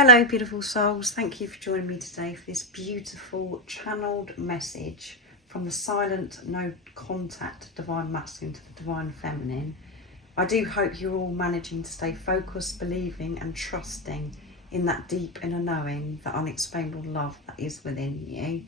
Hello beautiful souls, thank you for joining me today for this beautiful channeled message from the silent no contact divine masculine to the divine feminine. I do hope you're all managing to stay focused, believing and trusting in that deep inner knowing, that unexplainable love that is within you.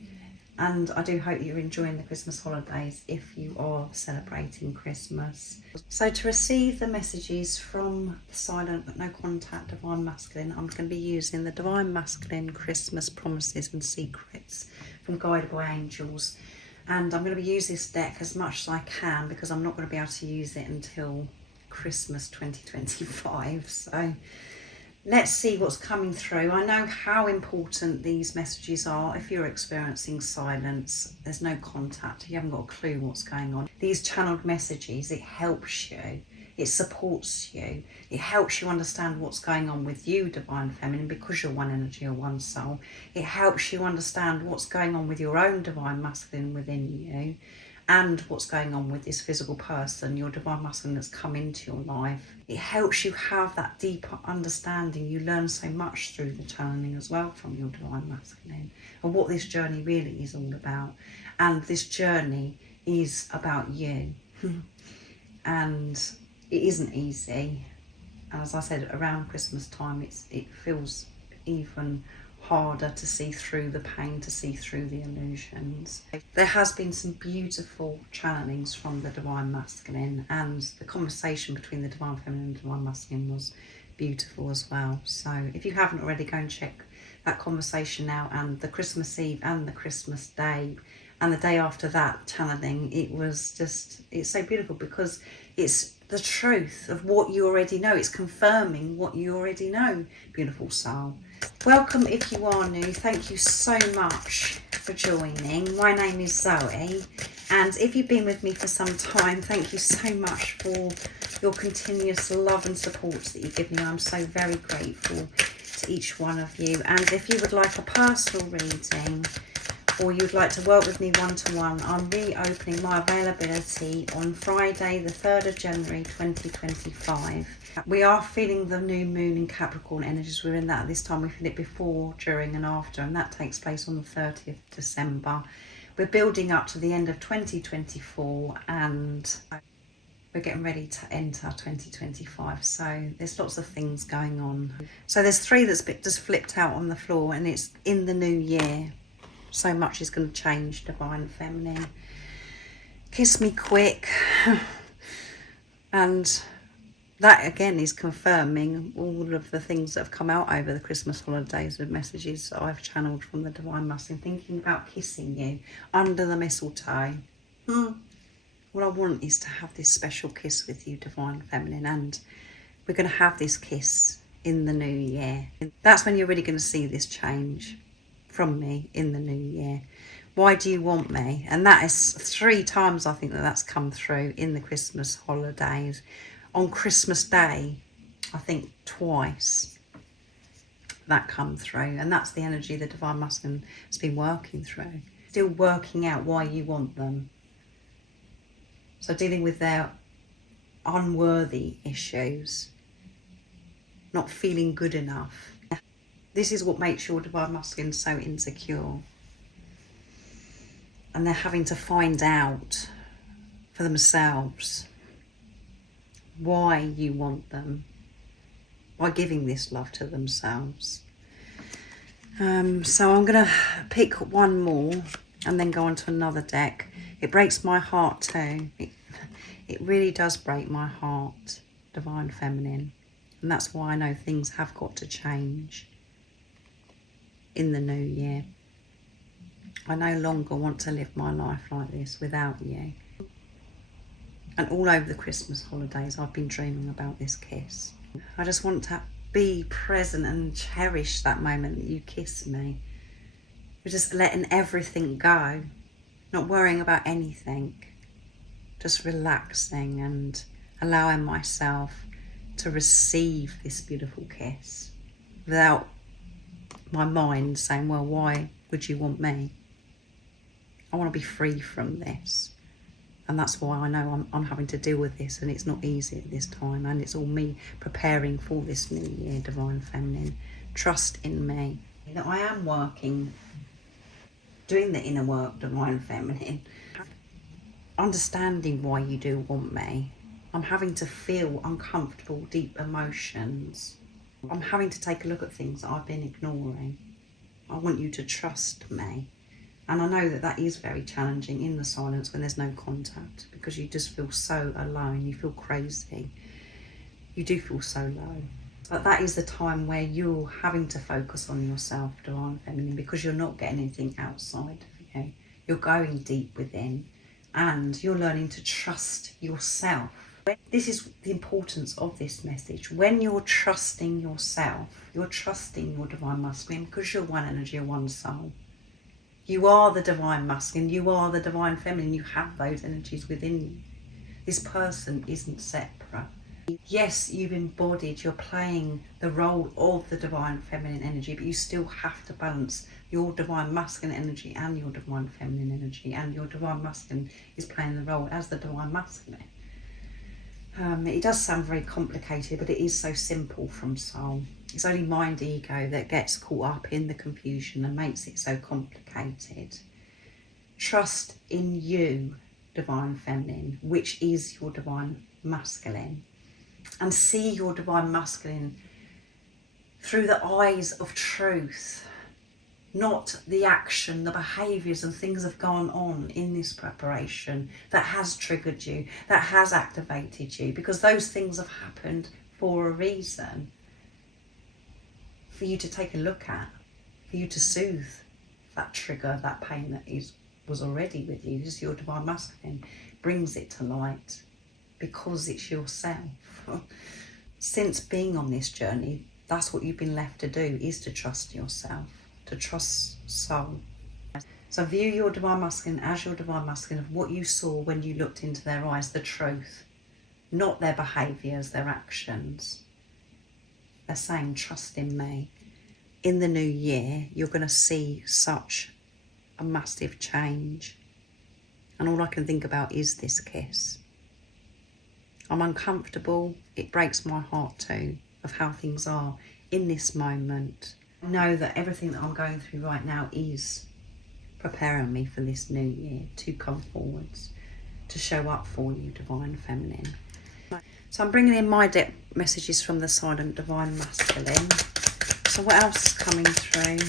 And I do hope you're enjoying the Christmas holidays if you are celebrating Christmas. So to receive the messages from the silent but no contact divine masculine, I'm going to be using the divine masculine Christmas promises and secrets from Guided by Angels. And I'm going to be using this deck as much as I can because I'm not going to be able to use it until Christmas 2025. So let's see what's coming through. I know how important these messages are. If you're experiencing silence, there's no contact, you haven't got a clue what's going on. These channeled messages, it helps you, it supports you, it helps you understand what's going on with you, divine feminine, because you're one energy or one soul. It helps you understand what's going on with your own divine masculine within you, and what's going on with this physical person, your divine masculine that's come into your life. It helps you have that deeper understanding. You learn so much through the channeling as well from your divine masculine, and what this journey really is all about. And this journey is about you. And it isn't easy. As I said, around Christmas time, it feels even harder to see through the pain, to see through the illusions. There has been some beautiful channelings from the divine masculine, and the conversation between the divine feminine and divine masculine was beautiful as well. So if you haven't already, go and check that conversation out, and the Christmas Eve and the Christmas Day and the day after that channeling, it's so beautiful because it's the truth of what you already know. It's confirming what you already know, beautiful soul. Welcome if you are new. Thank you so much for joining. My name is Zoe, and if you've been with me for some time, thank you so much for your continuous love and support that you give me. I'm so very grateful to each one of you. And if you would like a personal reading, or you'd like to work with me one-to-one, I'm reopening my availability on Friday the 3rd of January 2025. We are feeling the new moon in Capricorn energies. We're in that at this time. We feel it before, during and after, and that takes place on the 30th of December. We're building up to the end of 2024 and we're getting ready to enter 2025. So there's lots of things going on. So there's 3 that's just flipped out on the floor, and it's in the new year. So much is going to change, divine feminine. Kiss me quick. And that again is confirming all of the things that have come out over the Christmas holidays with messages that I've channeled from the divine masculine, thinking about kissing you under the mistletoe. What I want is to have this special kiss with you, divine feminine, and we're going to have this kiss in the new year. That's when you're really going to see this change from me in the new year. Why do you want me? And that is 3 times I think that's come through in the Christmas holidays. On Christmas Day, I think twice that come through, and that's the energy the divine masculine has been working through, still working out why you want them. So dealing with their unworthy issues, not feeling good enough. This is what makes your divine masculine so insecure. And they're having to find out for themselves why you want them by giving this love to themselves. So I'm going to pick one more and then go on to another deck. It breaks my heart too. It really does break my heart, divine feminine. And that's why I know things have got to change in the new year. I no longer want to live my life like this without you. And all over the Christmas holidays, I've been dreaming about this kiss. I just want to be present and cherish that moment that you kiss me. You're just letting everything go, not worrying about anything, just relaxing and allowing myself to receive this beautiful kiss without my mind saying, well, why would you want me? I want to be free from this. And that's why I know I'm having to deal with this, and it's not easy at this time, and it's all me preparing for this new year, divine feminine, trust in me, that I am working, doing the inner work, divine feminine, understanding why you do want me. I'm having to feel uncomfortable, deep emotions. I'm having to take a look at things that I've been ignoring. I want you to trust me. And I know that that is very challenging in the silence when there's no contact, because you just feel so alone, you feel crazy. You do feel so low. But that is the time where you're having to focus on yourself, divine feminine, because you're not getting anything outside of you. You're going deep within and you're learning to trust yourself. This is the importance of this message. When you're trusting yourself, you're trusting your divine masculine, because you're one energy, you're one soul. You are the divine masculine, you are the divine feminine, you have those energies within you. This person isn't separate. Yes, you've embodied, you're playing the role of the divine feminine energy, but you still have to balance your divine masculine energy and your divine feminine energy, and your divine masculine is playing the role as the divine masculine. It does sound very complicated, but it is so simple from soul. It's only mind ego that gets caught up in the confusion and makes it so complicated. Trust in you, divine feminine, which is your divine masculine, and see your divine masculine through the eyes of truth, not the action, the behaviours and things have gone on in this preparation that has triggered you, that has activated you, because those things have happened for a reason, for you to take a look at, for you to soothe that trigger, that pain that was already with you. Just your divine masculine brings it to light because it's yourself. Since being on this journey, that's what you've been left to do, is to trust yourself, to trust soul. So view your divine masculine as your divine masculine of what you saw when you looked into their eyes, the truth, not their behaviours, their actions. They're saying, trust in me. In the new year, you're going to see such a massive change. And all I can think about is this kiss. I'm uncomfortable. It breaks my heart too, of how things are in this moment. I know that everything that I'm going through right now is preparing me for this new year to come forwards, to show up for you, divine feminine. So I'm bringing in my depth messages from the silent divine masculine. So what else is coming through?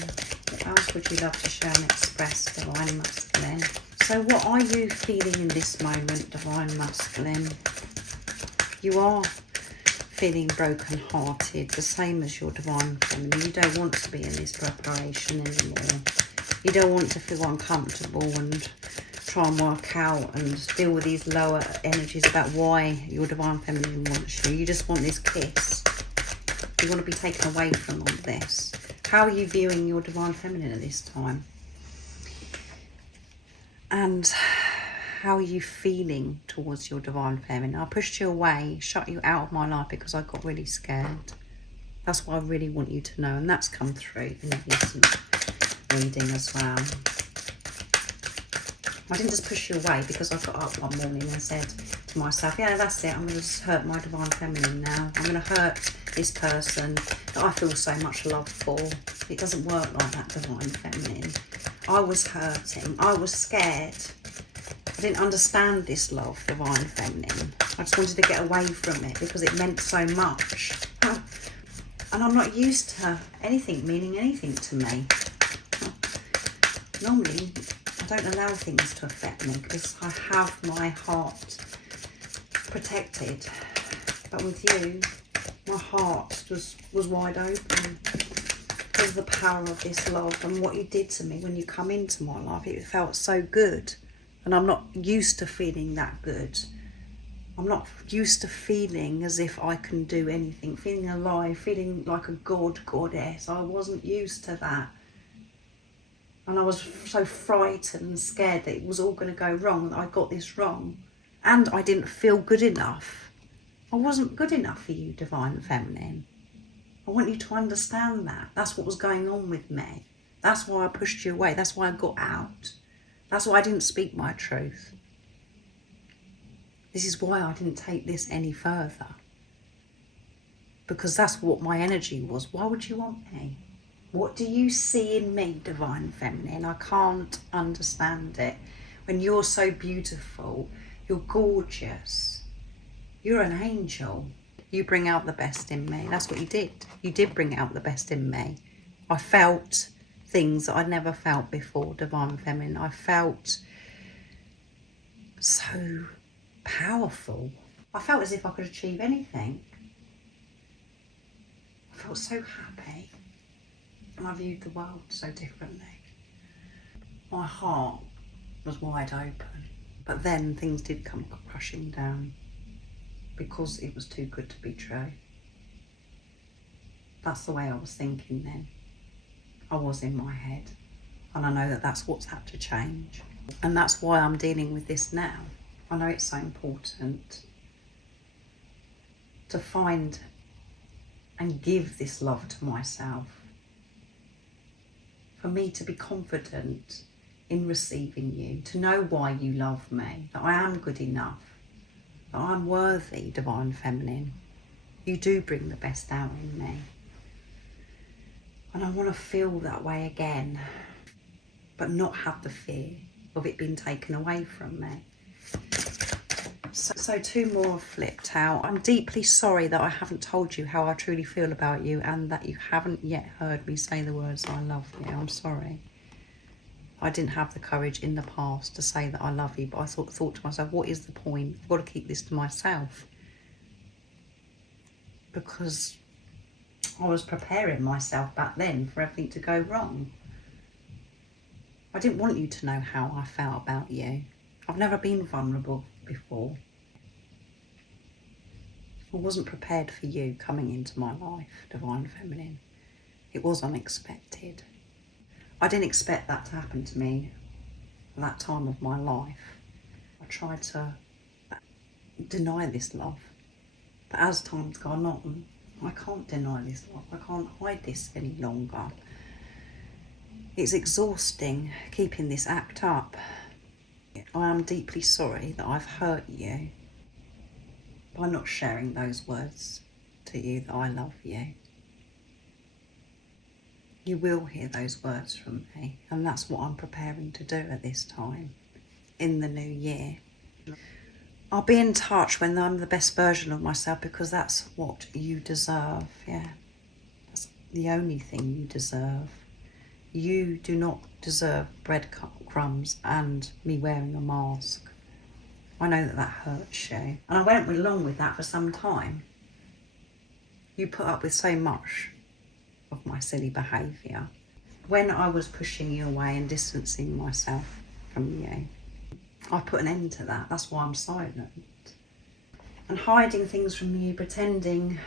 What else would you love to share and express, divine masculine? So what are you feeling in this moment, divine masculine? You are feeling broken-hearted, the same as your divine feminine. You don't want to be in this preparation anymore. You don't want to feel uncomfortable and try and work out and deal with these lower energies about why your divine feminine wants you. You just want this kiss. You want to be taken away from all this. How are you viewing your divine feminine at this time? And how are you feeling towards your divine feminine? I pushed you away, shut you out of my life because I got really scared. That's what I really want you to know, and that's come through in the recent reading as well. I didn't just push you away because I got up one morning and said to myself, yeah, that's it, I'm going to hurt my divine feminine now. I'm going to hurt this person that I feel so much love for. It doesn't work like that, divine feminine. I was hurting. I was scared. I didn't understand this love, divine feminine. I just wanted to get away from it because it meant so much. And I'm not used to anything meaning anything to me. Normally, I don't allow things to affect me because I have my heart protected. But with you, my heart was wide open because of the power of this love and what you did to me when you come into my life. It felt so good. And I'm not used to feeling that good. I'm not used to feeling as if I can do anything, feeling alive, feeling like a goddess. I wasn't used to that. And I was so frightened and scared that it was all going to go wrong, that I got this wrong. And I didn't feel good enough. I wasn't good enough for you, divine feminine. I want you to understand that. That's what was going on with me. That's why I pushed you away. That's why I got out. That's why I didn't speak my truth. This is why I didn't take this any further. because that's what my energy was. Why would you want me? What do you see in me, Divine Feminine? I can't understand it. When you're so beautiful, you're gorgeous, you're an angel. You bring out the best in me. That's what you did. You did bring out the best in me. I felt things that I'd never felt before, Divine Feminine. I felt so powerful. I felt as if I could achieve anything. I felt so happy. And I viewed the world so differently. My heart was wide open. But then things did come crashing down because it was too good to be true. That's the way I was thinking then. I was in my head. And I know that that's what's had to change. And that's why I'm dealing with this now. I know it's so important to find and give this love to myself. For me to be confident in receiving you, to know why you love me, that I am good enough, that I'm worthy, Divine Feminine. You do bring the best out in me. And I want to feel that way again, but not have the fear of it being taken away from me. So two more have flipped out. I'm deeply sorry that I haven't told you how I truly feel about you and that you haven't yet heard me say the words I love you. I'm sorry. I didn't have the courage in the past to say that I love you, but I thought to myself, what is the point? I've got to keep this to myself. Because I was preparing myself back then for everything to go wrong. I didn't want you to know how I felt about you. I've never been vulnerable before. I wasn't prepared for you coming into my life, Divine Feminine. It was unexpected. I didn't expect that to happen to me at that time of my life. I tried to deny this love. But as time's gone on, I can't deny this love. I can't hide this any longer. It's exhausting keeping this act up. I am deeply sorry that I've hurt you by not sharing those words to you that I love you. You will hear those words from me, and that's what I'm preparing to do at this time, in the new year. I'll be in touch when I'm the best version of myself, because that's what you deserve, yeah. That's the only thing you deserve. You do not deserve breadcrumbs and me wearing a mask. I know that that hurts you. And I went along with that for some time. You put up with so much of my silly behaviour. When I was pushing you away and distancing myself from you, I put an end to that. That's why I'm silent. And hiding things from you, pretending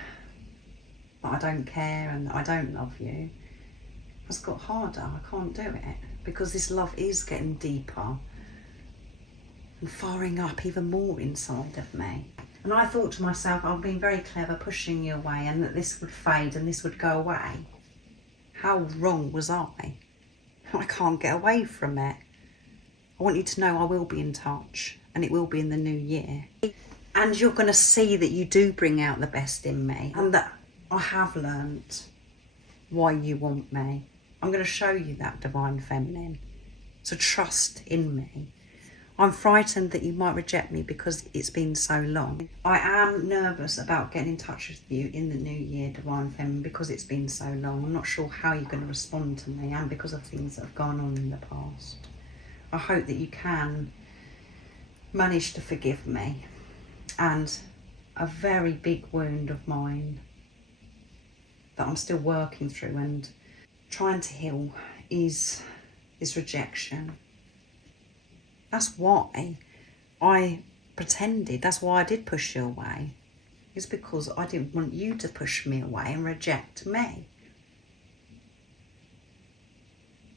that I don't care and that I don't love you, has got harder. I can't do it because this love is getting deeper and firing up even more inside of me. And I thought to myself, I've been very clever pushing you away and that this would fade and this would go away. How wrong was I? I can't get away from it. I want you to know I will be in touch, and it will be in the new year. And you're going to see that you do bring out the best in me, and that I have learnt why you want me. I'm going to show you that, Divine Feminine. So trust in me. I'm frightened that you might reject me because it's been so long. I am nervous about getting in touch with you in the new year, Divine Feminine, because it's been so long. I'm not sure how you're going to respond to me, and because of things that have gone on in the past. I hope that you can manage to forgive me. And a very big wound of mine that I'm still working through and trying to heal is rejection. That's why I pretended. That's why I did push you away. It's because I didn't want you to push me away and reject me.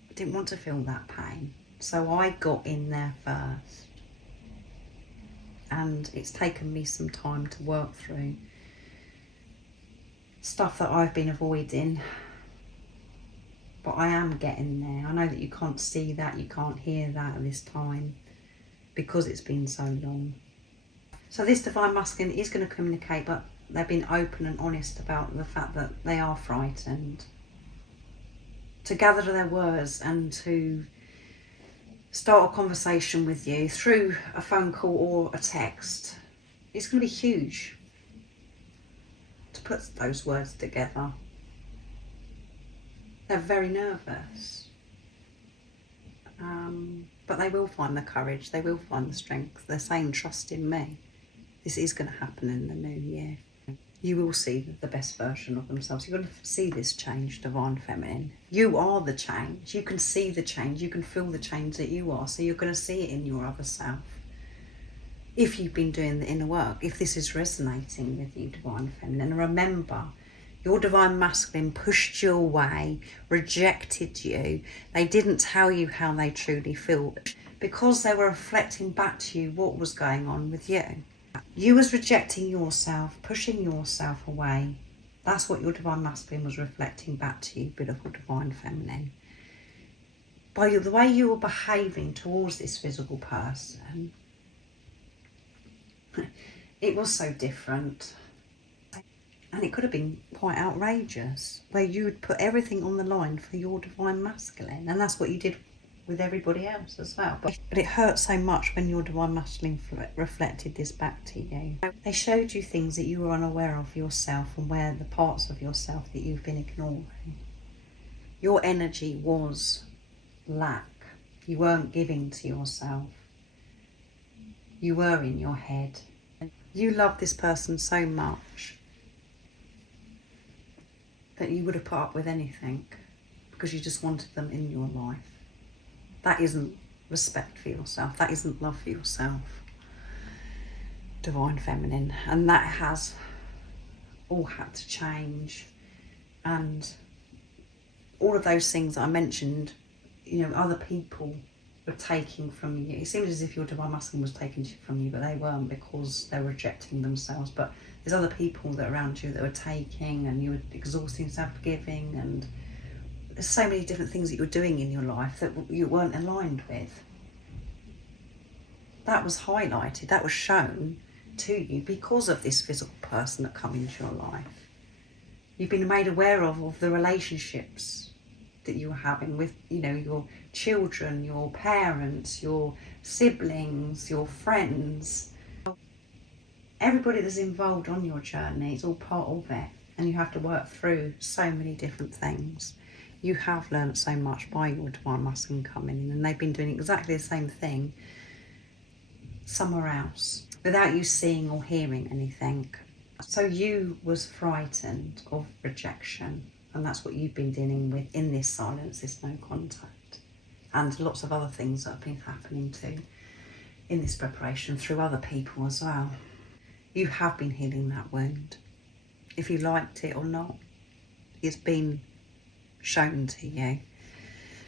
I didn't want to feel that pain. So I got in there first. And it's taken me some time to work through stuff that I've been avoiding. But I am getting there. I know that you can't see that, you can't hear that at this time because it's been so long. So this Divine Masculine is going to communicate, but they've been open and honest about the fact that they are frightened, to gather their words and to start a conversation with you through a phone call or a text, it's going to be huge to put those words together. They're very nervous, but they will find the courage, they will find the strength. They're saying, trust in me. This is going to happen in the new year. You will see the best version of themselves. You're going to see this change, Divine Feminine. You are the change. You can see the change. You can feel the change that you are. So you're going to see it in your other self. If you've been doing the inner work, if this is resonating with you, Divine Feminine, remember, your Divine Masculine pushed you away, rejected you. They didn't tell you how they truly feel because they were reflecting back to you what was going on with you. You was rejecting yourself, pushing yourself away. That's what your Divine Masculine was reflecting back to you, beautiful Divine Feminine. By the way you were behaving towards this physical person, it was so different. And it could have been quite outrageous, where you would put everything on the line for your Divine Masculine. And that's what you did with everybody else as well. But it hurt so much when your Divine Masculine reflected this back to you. They showed you things that you were unaware of yourself, and where the parts of yourself that you've been ignoring. Your energy was lack. You weren't giving to yourself. You were in your head. You loved this person so much that you would have put up with anything because you just wanted them in your life. That isn't respect for yourself. That isn't love for yourself, Divine Feminine. And that has all had to change. And all of those things that I mentioned, you know, other people were taking from you. It seemed as if your Divine Masculine was taking from you, but they weren't, because they were rejecting themselves. But there's other people that are around you that were taking, and you were exhausting self-giving, and there's so many different things that you were doing in your life that you weren't aligned with. That was highlighted, that was shown to you because of this physical person that come into your life. You've been made aware of the relationships that you were having with, you know, your children, your parents, your siblings, your friends. Everybody that's involved on your journey is all part of it, and you have to work through so many different things. You have learnt so much by your Divine Masculine coming in, and they've been doing exactly the same thing somewhere else without you seeing or hearing anything. So you was frightened of rejection, and that's what you've been dealing with in this silence, this no contact, and lots of other things that have been happening too in this preparation through other people as well. You have been healing that wound. If you liked it or not, it's been shown to you.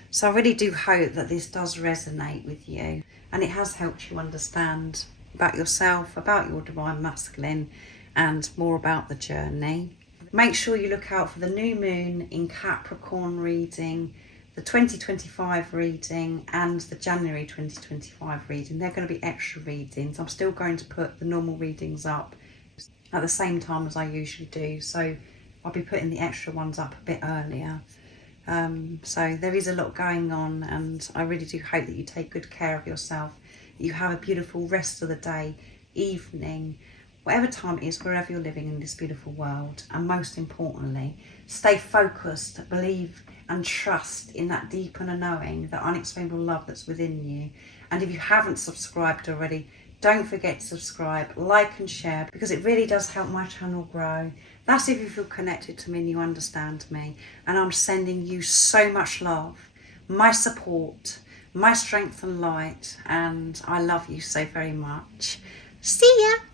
So I really do hope that this does resonate with you, and it has helped you understand about yourself, about your Divine Masculine, and more about the journey. Make sure you look out for the new moon in Capricorn reading, the 2025 reading, and the January 2025 reading. They're going to be extra readings. I'm still going to put the normal readings up at the same time as I usually do, so I'll be putting the extra ones up a bit earlier. So there is a lot going on, and I really do hope that you take good care of yourself. You have a beautiful rest of the day, evening, whatever time it is, wherever you're living in this beautiful world. And most importantly, stay focused, believe and trust in that deep inner knowing, that unexplainable love that's within you. And if you haven't subscribed already, don't forget to subscribe, like and share, because it really does help my channel grow. That's if you feel connected to me and you understand me. And I'm sending you so much love, my support, my strength and light, and I love you so very much. See ya!